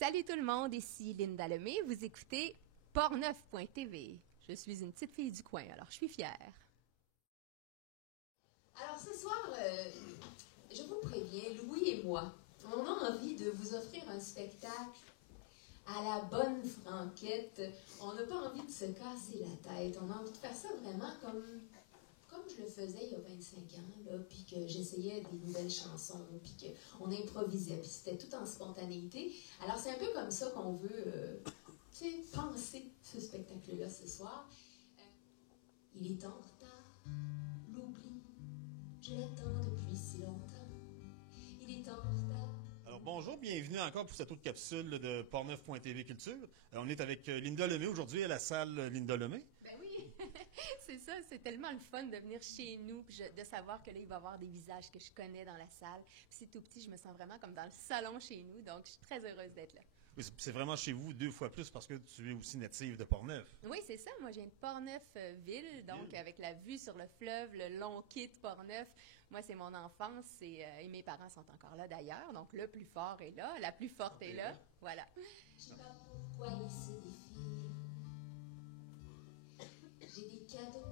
Salut tout le monde, ici Linda Lemay, vous écoutez Portneuf.tv. Je suis une petite fille du coin, alors je suis fière. Alors ce soir, je vous préviens, Louis et moi, on a envie de vous offrir un spectacle à la bonne franquette. On n'a pas envie de se casser la tête, on a envie de faire ça vraiment comme je le faisais il y a 25 ans, là, puis que j'essayais des nouvelles chansons, puis qu'on improvisait, puis c'était tout en spontanéité. Alors c'est un peu comme ça qu'on veut penser ce spectacle-là ce soir. Il est en retard, l'oubli, je l'attends depuis si longtemps. Il est en retard. Alors bonjour, bienvenue encore pour cette autre capsule de Portneuf.tv Culture. On est avec Linda Lemay aujourd'hui à la salle Linda Lemay. Ben oui, c'est ça, c'est tellement le fun de venir chez nous, puis de savoir que là, il va y avoir des visages que je connais dans la salle. Puis c'est tout petit, je me sens vraiment comme dans le salon chez nous, donc je suis très heureuse d'être là. Oui, c'est vraiment chez vous 2 fois plus parce que tu es aussi native de Portneuf. Oui, c'est ça. Moi, j'ai une Portneuf-ville, donc avec la vue sur le fleuve, le long quai de Portneuf. Moi, c'est mon enfance et mes parents sont encore là d'ailleurs. Donc, le plus fort est là, la plus forte est là. Voilà. Je sais pas pourquoi il se défile. J'ai des cadeaux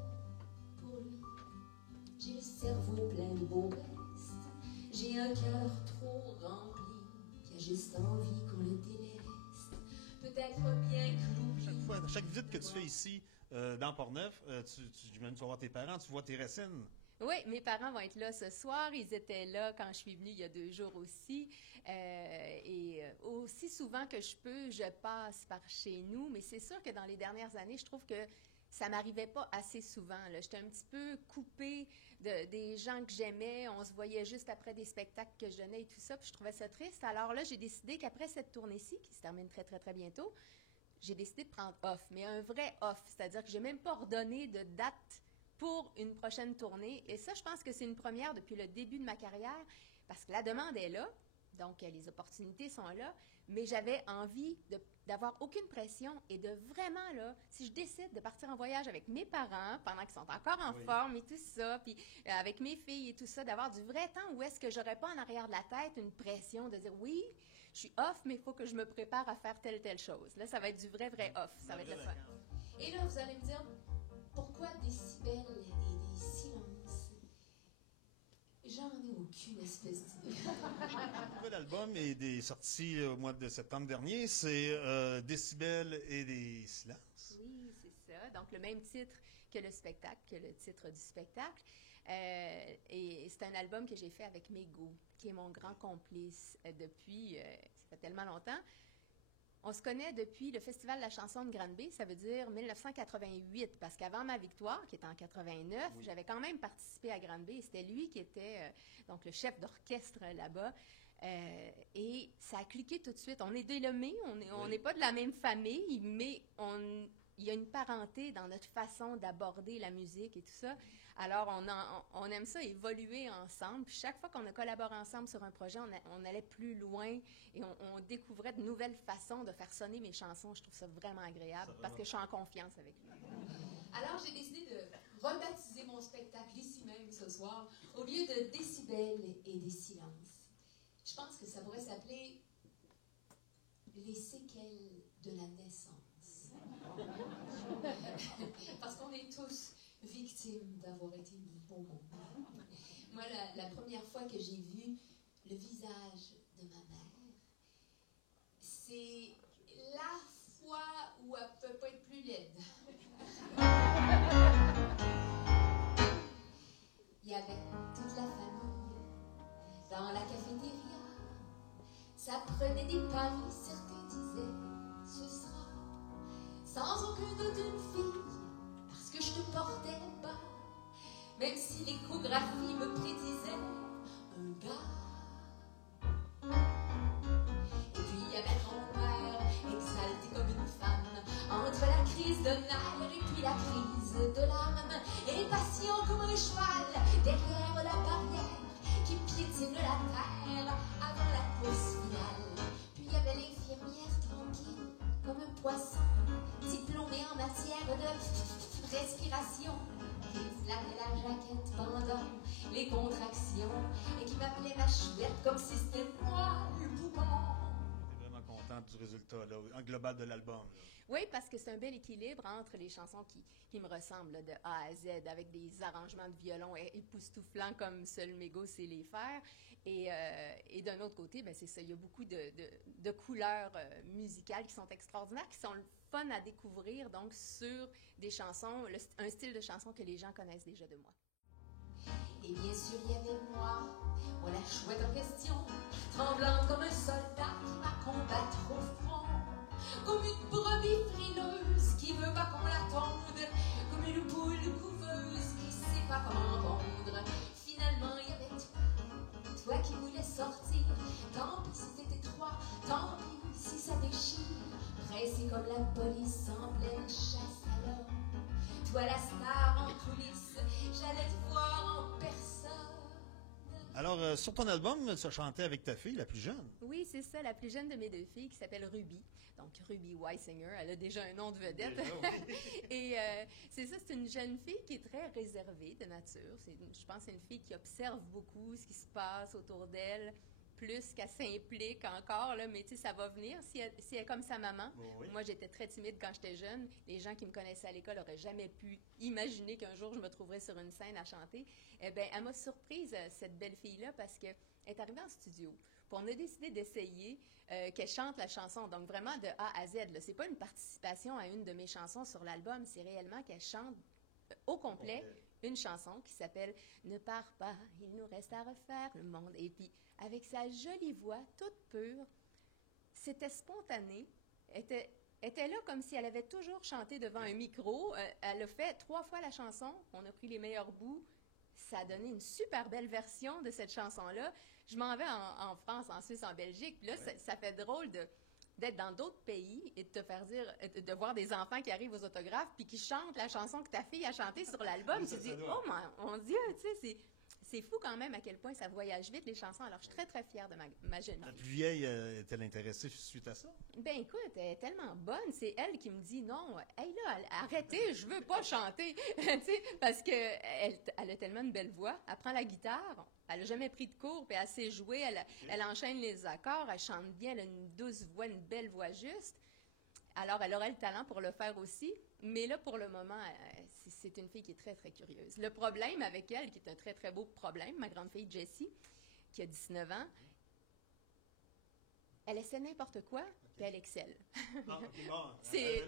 pour lui. J'ai le cerveau plein de beaux restes. J'ai un cœur trop rempli qui a juste envie qu'on le déleste. Peut-être bien que l'oubli. Chaque visite que tu fais ici dans Portneuf, tu vas voir tes parents, tu vois tes racines. Oui, mes parents vont être là ce soir. Ils étaient là quand je suis venue il y a 2 jours aussi. Et aussi souvent que je peux, je passe par chez nous. Mais c'est sûr que dans les dernières années, je trouve que ça m'arrivait pas assez souvent. J'étais un petit peu coupée des gens que j'aimais. On se voyait juste après des spectacles que je donnais et tout ça. Puis je trouvais ça triste. Alors là, j'ai décidé qu'après cette tournée-ci, qui se termine très, très, très bientôt, j'ai décidé de prendre off. Mais un vrai off. C'est-à-dire que j'ai même pas ordonné de date pour une prochaine tournée. Et ça, je pense que c'est une première depuis le début de ma carrière, parce que la demande est là, donc les opportunités sont là, mais j'avais envie d'avoir aucune pression et de vraiment, là, si je décide de partir en voyage avec mes parents, pendant qu'ils sont encore en forme et tout ça, puis avec mes filles et tout ça, d'avoir du vrai temps où est-ce que j'aurais pas en arrière de la tête une pression de dire, oui, je suis off, mais il faut que je me prépare à faire telle chose. Là, ça va être du vrai off. Ça va être le fun. Et là, vous allez me dire, pourquoi décibels et des silences? J'en ai aucune espèce d'idée. Le nouvel album est sorti au mois de septembre dernier. C'est Décibels et des silences. Oui, c'est ça. Donc, le même titre que le spectacle, que le titre du spectacle. Et c'est un album que j'ai fait avec Mégo, qui est mon grand complice depuis, ça fait tellement longtemps. On se connaît depuis le Festival de la chanson de Granby, ça veut dire 1988, parce qu'avant ma victoire, qui était en 89, j'avais quand même participé à Granby. C'était lui qui était donc le chef d'orchestre là-bas. Et ça a cliqué tout de suite. On est des Lemay, on n'est pas de la même famille, mais il y a une parenté dans notre façon d'aborder la musique et tout ça. Alors, on aime ça évoluer ensemble. Puis chaque fois qu'on a collaboré ensemble sur un projet, on allait plus loin et on découvrait de nouvelles façons de faire sonner mes chansons. Je trouve ça vraiment agréable parce que je suis en confiance avec lui. Alors, j'ai décidé de rebaptiser mon spectacle ici même ce soir, au lieu de Décibels et des silences. Je pense que ça pourrait s'appeler Les séquelles de la naissance. Parce qu'on est tous victimes d'avoir été mis au monde. Moi, la première fois que j'ai vu le visage de ma mère, c'est la fois où elle ne peut pas être plus laide. Il y avait toute la famille dans la cafétéria. Ça prenait des paris, certains disaient, ce sera sans aucun doute une fille, parce que je ne portais pas, même si l'échographie me prédisait un gars. Et puis il y avait mon père, exalté comme une femme, entre la crise de nerfs et puis la crise de l'âme, et patient comme un cheval, derrière la barrière, qui piétine la terre avant la course finale. Puis il y avait l'infirmière tranquille, comme un poisson, diplômée en matière de respiration, qui me flattait la jaquette pendant les contractions et qui m'appelait ma chouette comme si c'était moi le poupon. T'es vraiment content content du résultat là, en global de l'album. Là. Oui, parce que c'est un bel équilibre entre les chansons qui me ressemblent là, de A à Z, avec des arrangements de violon époustouflants comme seul Mégo sait les faire. Et d'un autre côté, ben c'est ça, il y a beaucoup de couleurs musicales qui sont extraordinaires, qui sont le fun à découvrir, donc sur des chansons, un style de chanson que les gens connaissent déjà de moi. Et bien sûr, il y avait moi la chouette en question, tremblante comme un soldat qui va combattre au front, comme une brebis frileuse qui veut pas qu'on la tonde, comme une poule couveuse qui sait pas comment pondre. Finalement, il y avait toi qui voulais sortir, tant pis si t'étais trois, tant pis si ça déchire, pressé comme la police en pleine chasse à l'homme. Toi la star en coulisses, j'allais te voir en personne. Alors, sur ton album, tu as chanté avec ta fille, la plus jeune. Oui, c'est ça, la plus jeune de mes deux filles, qui s'appelle Ruby. Donc, Ruby Weisinger, elle a déjà un nom de vedette. Déjà, oui. Et c'est ça, c'est une jeune fille qui est très réservée de nature. Je pense que c'est une fille qui observe beaucoup ce qui se passe autour d'elle, plus qu'elle s'implique encore, là, mais tu sais, ça va venir si elle est comme sa maman. Oui. Moi, j'étais très timide quand j'étais jeune. Les gens qui me connaissaient à l'école n'auraient jamais pu imaginer qu'un jour, je me trouverais sur une scène à chanter. Eh bien, elle m'a surprise, cette belle fille-là, parce qu'elle est arrivée en studio. Puis on a décidé d'essayer qu'elle chante la chanson, donc vraiment de A à Z. C'est pas une participation à une de mes chansons sur l'album, c'est réellement qu'elle chante au complet une chanson qui s'appelle « Ne pars pas, il nous reste à refaire le monde ». Et puis, avec sa jolie voix, toute pure, c'était spontané, était là comme si elle avait toujours chanté devant un micro. Elle a fait 3 fois la chanson, on a pris les meilleurs bouts. Ça a donné une super belle version de cette chanson-là. Je m'en vais en France, en Suisse, en Belgique. Puis là, ça fait drôle d'être dans d'autres pays et de te faire dire, de voir des enfants qui arrivent aux autographes puis qui chantent la chanson que ta fille a chantée sur l'album. Tu te dis, oh mon Dieu, tu sais, c'est fou quand même à quel point ça voyage vite, les chansons. Alors, je suis très, très fière de ma jeune fille. La plus vieille, est-elle intéressée suite à ça? Ben écoute, elle est tellement bonne. C'est elle qui me dit non, hey là, arrêtez, je veux pas chanter. Tu sais, parce que elle a tellement une belle voix. Elle prend la guitare, elle a jamais pris de cours, puis elle sait jouer, elle enchaîne les accords, elle chante bien, elle a une douce voix, une belle voix juste. Alors, elle aurait le talent pour le faire aussi, mais là, pour le moment, c'est une fille qui est très, très curieuse. Le problème avec elle, qui est un très, très beau problème, ma grande fille Jessie, qui a 19 ans, elle essaie n'importe quoi, puis elle excelle. Ah, OK, bon. C'est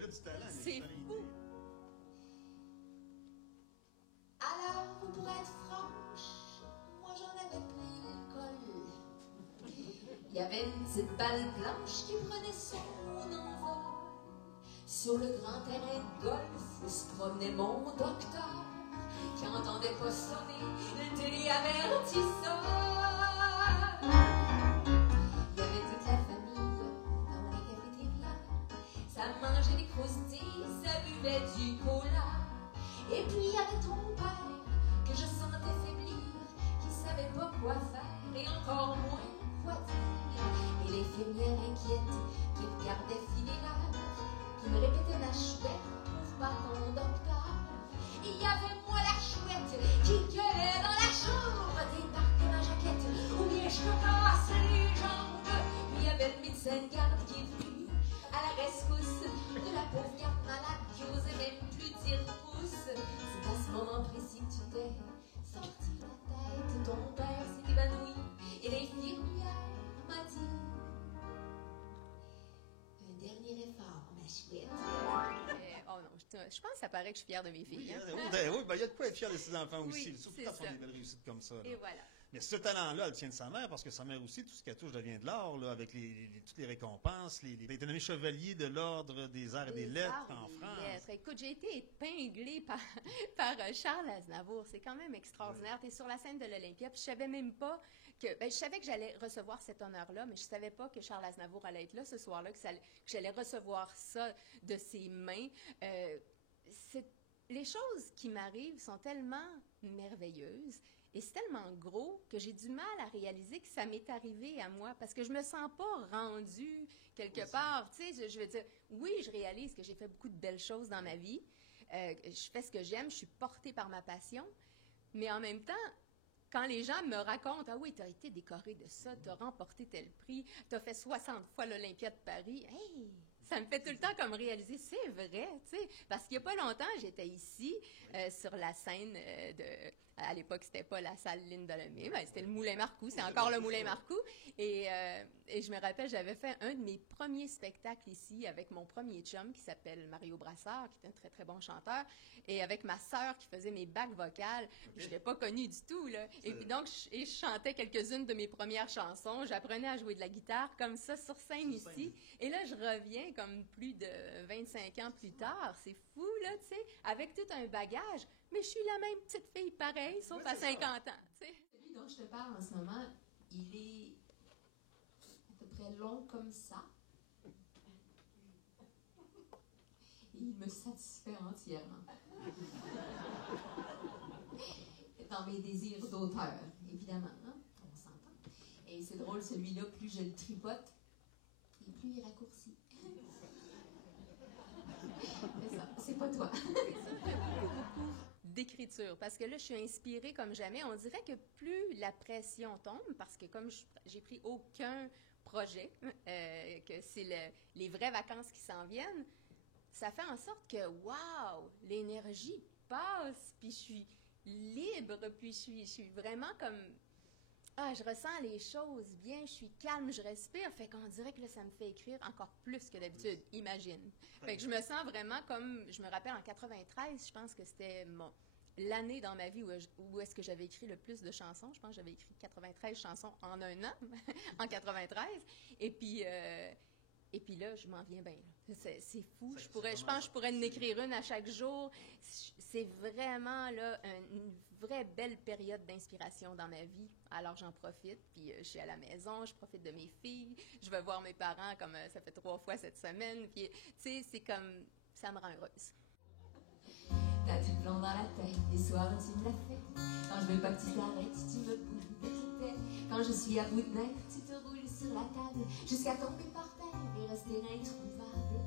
fou. Alors, pour être franche, moi j'en avais pris l'école. Il y avait une petite balle blanche qui prenait son envol. Sur le grand terrain de golf où se promenait mon docteur, qui entendait pas sonner le téléavertisseur. Il y avait toute la famille dans la cafétéria. Ça mangeait des croustilles, ça buvait du cola. Et puis il y avait ton père que je sentais faiblir, qui savait pas quoi faire et encore moins quoi dire. Et l'infirmière inquiète qui regardait filer l'heure, qui me répétait la chouette, trouve pas ton docteur. Il y avait moi la chouette qui gueulait dans la chambre, débarque ma jaquette ou bien je te casse les jambes. Puis il y avait le médecin de garde qui est venu à la rescousse de la pauvre garde malade qui osait même plus dire pouce. C'est à ce moment précis que tu t'es sorti la tête, ton père s'est évanoui et l'infirmière m'a dit un dernier effort, ma chouette. Oh non, je pense que ça paraît que je suis fière de mes filles. Hein? Oui, il y a de quoi être fier de ses enfants aussi, Oui, surtout quand c'est on a ça. des belles réussites comme ça. Là. Et voilà. Mais ce talent-là, elle tient de sa mère, parce que sa mère aussi, tout ce qu'elle touche devient de l'or, là, avec toutes les récompenses. Elle a été nommée chevalier de l'Ordre des Arts et des Lettres en France. Écoute, j'ai été épinglée par Charles Aznavour. C'est quand même extraordinaire. Tu es sur la scène de l'Olympia, puis je savais même pas que... Ben, je savais que j'allais recevoir cet honneur-là, mais je savais pas que Charles Aznavour allait être là ce soir-là, que j'allais recevoir ça de ses mains. Les choses qui m'arrivent sont tellement merveilleuses et c'est tellement gros que j'ai du mal à réaliser que ça m'est arrivé à moi parce que je me sens pas rendue quelque part. Tu sais, je veux dire, oui, je réalise que j'ai fait beaucoup de belles choses dans ma vie. Je fais ce que j'aime, je suis portée par ma passion, mais en même temps, quand les gens me racontent, ah oui, tu as été décoré de ça, tu as remporté tel prix, tu as fait 60 fois l'Olympia de Paris, hey! Ça me fait tout le temps comme réaliser, c'est vrai, tu sais, parce qu'il n'y a pas longtemps, j'étais ici, sur la scène à l'époque, c'était pas la salle Lynn Delemay, ben, c'était le Moulin Marcoux, c'est encore le Moulin Marcoux, et je me rappelle, j'avais fait un de mes premiers spectacles ici avec mon premier chum qui s'appelle Mario Brassard, qui est un très, très bon chanteur, et avec ma sœur qui faisait mes bacs vocales, je l'ai pas connue du tout, là, et puis donc, je chantais quelques-unes de mes premières chansons, j'apprenais à jouer de la guitare comme ça sur scène ici, et là, je reviens comme plus de 25 ans plus tard. C'est fou, là, tu sais, avec tout un bagage. Mais je suis la même petite fille pareille, sauf à 50 ans, tu sais. Celui dont je te parle en ce moment, il est à peu près long comme ça. Et il me satisfait entièrement. Dans mes désirs d'auteur, évidemment, hein? On s'entend. Et c'est drôle, celui-là, plus je le tripote, et plus il raccourcit. C'est ça, c'est pas toi. Beaucoup d'écriture, parce que là, je suis inspirée comme jamais. On dirait que plus la pression tombe, parce que comme j'ai pris aucun projet, que c'est les vraies vacances qui s'en viennent, ça fait en sorte que, wow, l'énergie passe, puis je suis libre, puis je suis vraiment comme... Ah, je ressens les choses bien, je suis calme, je respire. Fait qu'on dirait que là, ça me fait écrire encore plus que d'habitude. Imagine. Fait que je me sens vraiment comme, je me rappelle en 93, je pense que c'était l'année dans ma vie où est-ce que j'avais écrit le plus de chansons. Je pense que j'avais écrit 93 chansons en un an, en 93. Et puis là, je m'en viens bien. C'est fou. Je pense que je pourrais en écrire une à chaque jour. C'est vraiment là une vraie belle période d'inspiration dans ma vie. Alors j'en profite. Puis je suis à la maison, je profite de mes filles. Je vais voir mes parents comme ça fait 3 fois cette semaine. Puis tu sais, c'est comme ça me rend heureuse. T'as du plomb dans la tête, les soirs tu me l'as fait. Quand je veux pas que tu t'arrêtes, tu me boules de tes têtes. Quand je suis à bout de nerfs, tu te roules sur la table jusqu'à tomber par terre et rester introuvable.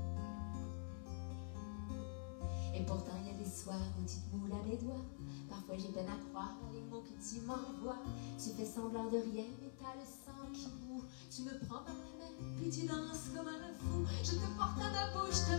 Et pourtant il y a des soirs où tu te moules à mes doigts. Parfois j'ai peine à croire les mots que tu m'envoies. Tu fais semblant de rien mais t'as le sang qui bout. Tu me prends par la main puis tu danses comme un fou. Je te porte à ma bouche, te